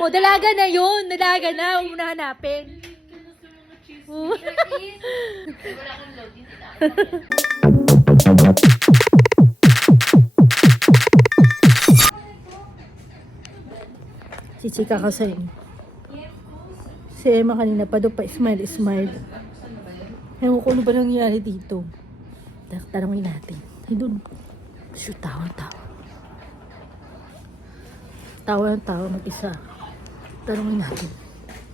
mo, dalaga na yun. Dalaga na. Huwag mo na hanapin. Wala akong load. Hindi na ako. Si Chika kasi. Si Emma kanina pa doon pa smile. Ewan ko ano ba nangyayari dito. Tanongin natin. Ay doon. Shoot, tawa. Tawa mag-isa. Tanongin natin.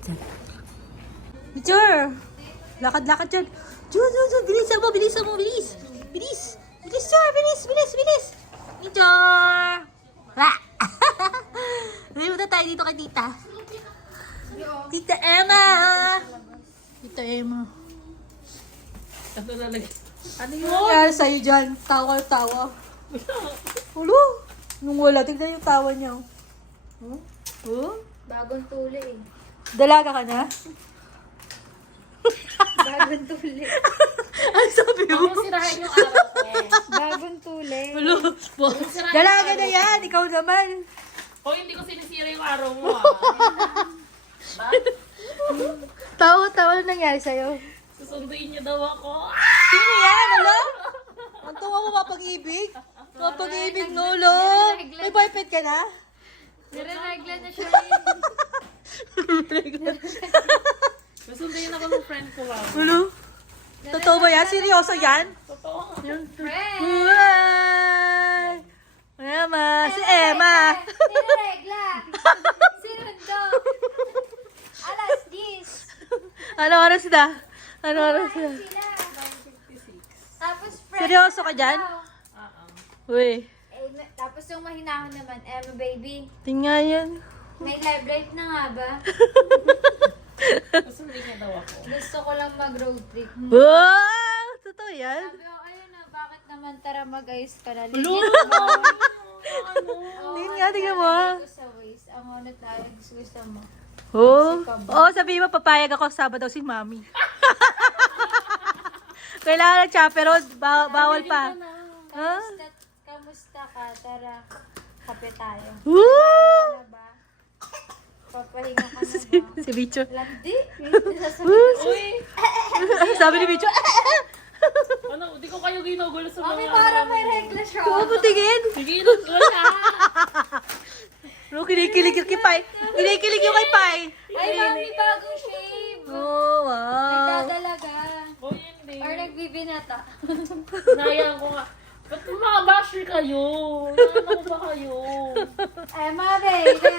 Diyan. Picture! Lakad dyan. Jun, bilisan mo. Bilis, Char, bilis. Picture! Wah! Nalimutan tayo dito kay tita. Tita Emma! Ano na lagi? Ano yung nangyari sa'yo dyan? Tawa. Ulo! Nung wala, tignan yung tawa niya. Oh? Bagong tuli eh. Dalaga ka na? Bagong tuli. Ano sabi mo? Ako sirahin yung araw ko. Bagong tuli. Ulo! Dalaga na yan! Ikaw naman! O hindi ko sinisira yung araw mo ah. Ba? Tawa na nangyari sa'yo. Susunduin niyo daw ako. Sino yan? Ano? Ang tunga mo mapag-ibig? Mapag-ibig, Lolo! May boyfriend ka na? Nire-regla na siya Susunduin ako ng friend ko ah. Ano? Totoo ba yan? Seryoso yan? Totoo. Friend! Uy! Emma! Si Emma! Nire-regla! Sinundo! Alas 10! Ano oras na? Sila! Tapos friend! Seryoso ka dyan? Uy! Tapos yung mahinahon naman, Emma baby, Tingnan yan. may live life na nga ba? Susunduin niya daw ako. Gusto ko lang mag-road trip. Wow! Totoo yan? Sabi ko, ayun na, bakit naman tara mag-ayos ka na? Tingnan mo. Sa waist, ang unat na gusto mo. Oh, sabihin mo, papayag ako Sabado si Mami. Kailangan ng chaperone, bawal pa. Ha? Kamusta ka? Tara, kape tayo. Woo! Ano ba? Papahinga ka na ba? Si Bicho. Landi? Sasabihin ko. Uy! Sabi ni Bicho, Ano, di ko kayo ginugulo sa Mami, mga... parang may regla siya. puputingin. Sige, inugulo na. No, kinikilig yung kay Pai. Kinikilig yung kay Pai. Ay, mami, bagong shave. Oh, wow. Nagdadalaga. O hindi. Or nagbibinata. Nayaan ko nga. Ba't mga basher kayo? Naano ko ba kayo? Emma, baby,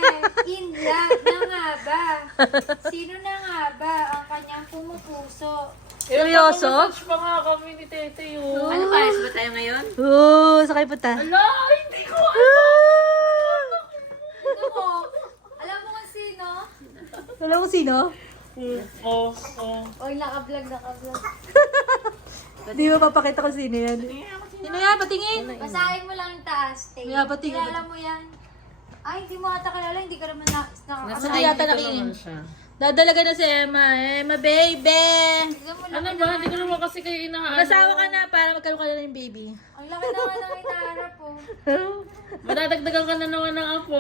in love na nga ba? Sino na nga ba ang kanyang pumupuso? Seryoso? Nag-message pa nga kami ni Tete yun. Ano, pares ba tayo ngayon? Oo, sakay punta. Ala, hindi ko Ano mo? Alam mo kung sino? Alam mo sino? Oh. Oy, naka-vlog. Hindi mo papakita kung sino yan. Sino yan? Patingin. Basahin mo lang yung taas. Tay. Yeah, pati- Kilala mo yan. Ay, hindi mo ata kilala. Hindi ka naman Nasa yata nakiin. Dadalaga na si Emma. Emma, baby! Tignan mo lang. Ano ba? Hindi ko naman kasi kayo inaano. Masawa ka na para magkaroon ka na ng baby. Ang laki na nga ng hinaharap po. Madadagdagan ka na naman ng apo.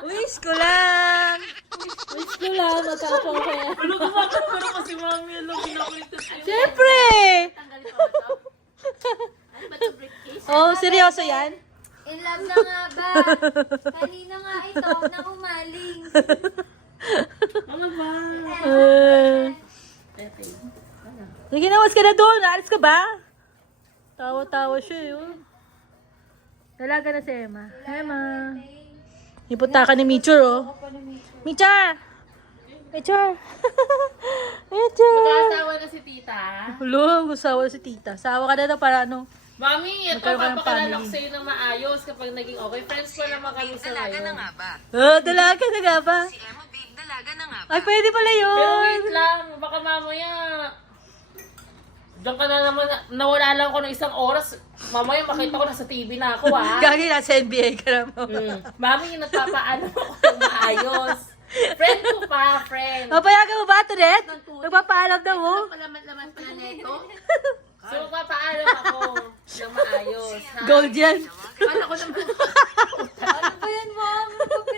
Wish ko lang! Magkapong ko yan. Ano gumagano ko kasi mami. Ano pinakulitan kayo. Siyempre! Tanggalin pa ba ito? Ano ba ito briefcase? Oh, seryoso yan? In love na nga ba? Kanina nga ito, nang umaling. Ano ba? Tete. Sige na, was ka na doon. Alis ka ba? Tawa-tawa siya yun. Dalaga na si Emma. Emma. Ipunta ka ni Michur, oh. Michur! Michur! Michur! Mag-aasawa na si tita. Hulo, gusawa si tita. Sawa ka na daw para ano. Mami, ito Magkaroon ka ng papakilala ko family. sa'yo na maayos kapag naging okay. Friends ko naman kami sa ngayon. Oh, dalaga na nga ba? Si Emma, babe, dalaga na nga ba? Ay, pwede pala yun. Pero wait lang, baka mamaya diyan ka na naman, nawala lang ako ng isang oras. Mamaya makita ko na sa TV na ako ah. Gagi na sa NBA ka naman. Mami, nagpapaalam ako ng maayos. Friend ko pa, friend. Papayagan mo ba ito, Red? Nagpapaalam daw, oh. Palaman-laman pala neto. So, magpapaalam ako ng maayos. Ha? Gold yan. Ano ko naman? Ano ba yan, mom? Ano ba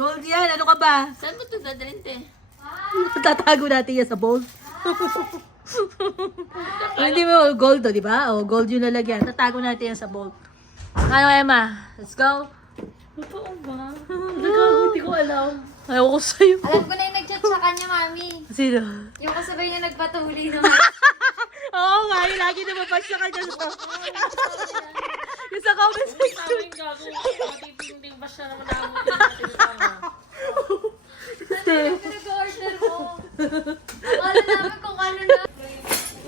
Gold yan, ano ka ba? Saan mo ito dadalhin, te? Tatago natin yan sa bowl. Hindi mo gold to, di ba? O, gold yung lalagyan. Tatago natin yan sa bowl. Ano, Emma? Let's go. Totoo ba? Hindi ko alam. Ayaw ko sa'yo. Alam ko na yung nag-chat sa kanya, mami. Sino? Yung kasabay niya nagpatuli naman. Oo nga, yung lagi naman sa kanya. Yung sa comment section. Sabi yung gago. Matitinding ba siya naman namin natin tama? Ano yung pinag-order mo? Akala namin kung ano na.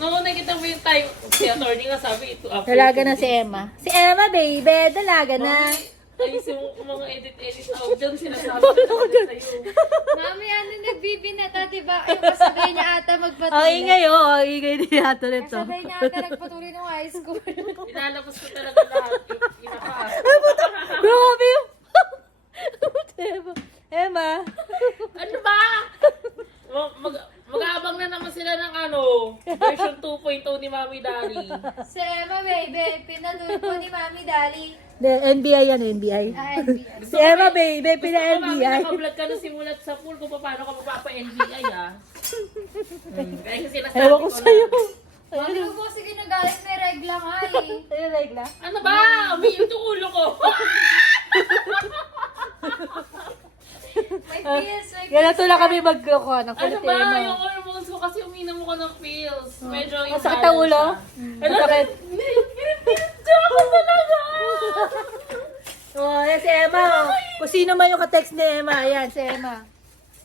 Noong nakita mo yung time, si attorney nga sabi ito. Dalaga na si Emma. Si Emma, baby. Dalaga na. Ayusin mo mga edit-edit na ako dyan. Sinasabi ko na sa'yo. Mami, ano nagbibinata, diba? Yung kasabay niya ata magpatuli. Ang ingay, oh. Ang ingay ni Hato nito. Kasabay niya ata nagpatuli ng high school. Inalabas ko talaga lahat. Inapaas. Grabe yun. Emma. Ano ba? Mag-aabang na naman sila ng version 2.0 ni Mami Dari. Si Emma, baby, pinatuli po ni Mami Dali. NBI yan, NBI. NBI. Si Emma, baby. Mami, Pina-NBI. naka-vlog ka na simulat sa pool kung paano ka magpapa-NBI, ah. Kaya kasi sinasabi Ewan ko ko sa'yo. lang. Mami, huwag po sige nagalit, may regla nga eh. Sa'yo, regla. Ano ba? Umiyak yung ulo ko. May pills, may pills. Ganito lang kami mag-loko ng Ano kulit ba? Emma. Yung hormones ko kasi uminom ko ng pills. Medyo Masakit ang ulo? Masakit. Diyan ako talaga. Oh, yan si Emma. Oh. Kung sino man yung ka-text ni Emma, yan si Emma.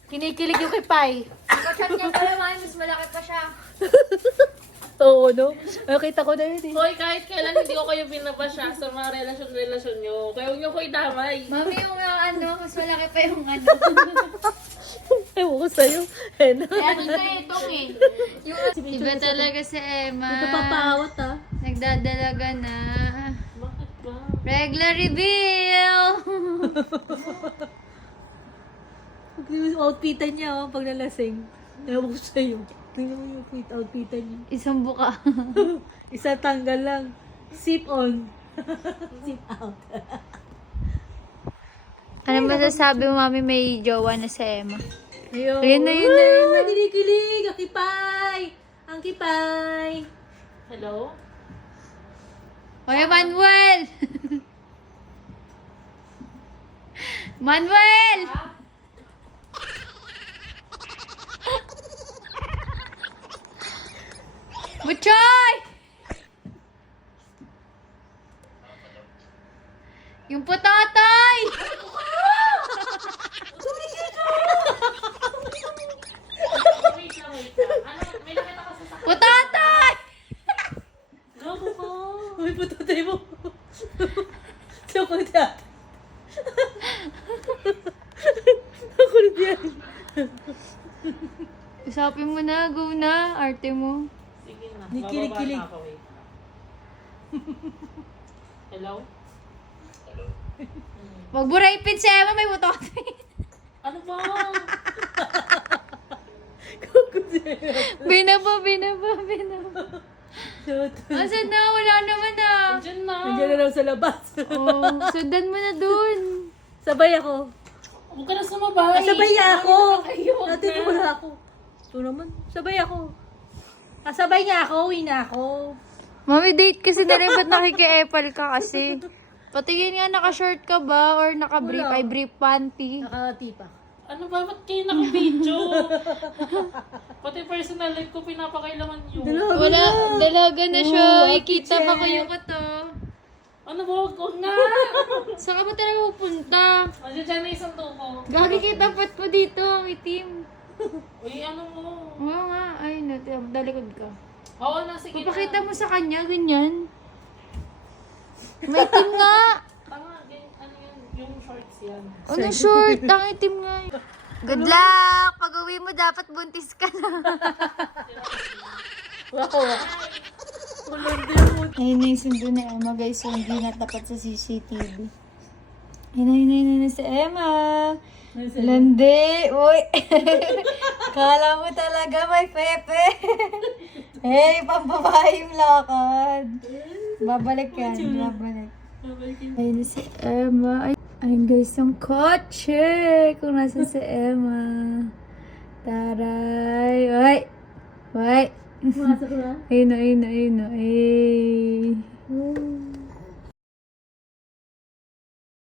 Kinikilig yung kay Pai. Pagkat niya pala, mami, mas malaki pa siya. Oo, no? Nakita ko na yun eh. Hoy, kahit kailan hindi ko kayo binabasya sa mga relasyon nyo. Kaya huwag nyo ko idamay. Mami, yung mas malaki pa yung Ewan ko sa'yo. Emma. Kaya dito itong eh. Iba talaga si Emma. Ito papawat ah. Nagdadalaga na. Bakit ba? Regla reveal! Yung outfitan niya oh, pag nalasing. Ewan ko sa'yo. Tingnan mo yung outfitan niya. Isang buka. Isa tanggal lang. Sip on. Sip out. Ano masasabi mo, mami, may jowa na si Emma? Ayun. Ayun na, yun na, yun na. Dinikilig. Ang kipay. Ang kipay. Hello? Hoy, Manuel! Manuel! Butchoy! Yung potatoy! Wait lang. Ano? May nakita kasi sa... Potatoy! Gago ko. Uy, putatay mo. So, kulit yan. Ang kulit yan. Usapin mo na, go na, arte mo. Sige na. May kilig-kilig. Bababa na ako, wait. Hello? Wag mo rapid si Emma, may potatoy. Ano ba? Binaba. Asan na? Wala naman na. Diyan na. Nandiyan na lang sa labas. Oh, sundan mo na dun. Sabay ako. Huwag ka na sumabay. Sabay ako. Kayo, wag Dati na. wala ako. Ito naman. Sabay ako. Sabay niya ako. Uwi na ako. Mami, date kasi na rin. Ba't nakiki-epal ka kasi? Patingin nga, naka-short ka ba? Or naka-brief? Wala. Ay, brief panty. Nakatipa. Ano ba? Ba't kayo naka-video? Pati personal life ko pinapakailangan yun. Wala, dalaga na siya. Oh, Ay, kita check. pa kayo ko to. Ano ba? Huwag nga. Saan ka ba talaga pupunta? Andiyan dyan na isang tuko. Gagi kita pat mo dito, ang itim. Uy, ano mo? Oo nga, ay, dalikod ka. Oo na, sige na. Papakita mo sa kanya, ganyan. May itim nga. Tama, ano yun? Yung shorts yan. Ano short? Ang itim nga. Good luck! Pag uwi mo, dapat buntis ka na. Wow. Ayun na yung sundo ni Emma, guys. So, hindi na tapat sa CCTV. Ayun na si Emma. Landi. Uy. Kala mo talaga may pepe. Hey, pambabae yung lakad. Babalik yan. Babalik. Ayun na si Emma. Ayun guys, yung kotse. Kung nasa si Emma. Taray. Ay! Ay! Pumasok na. Ayun na, ayun na, ayun na. Ay!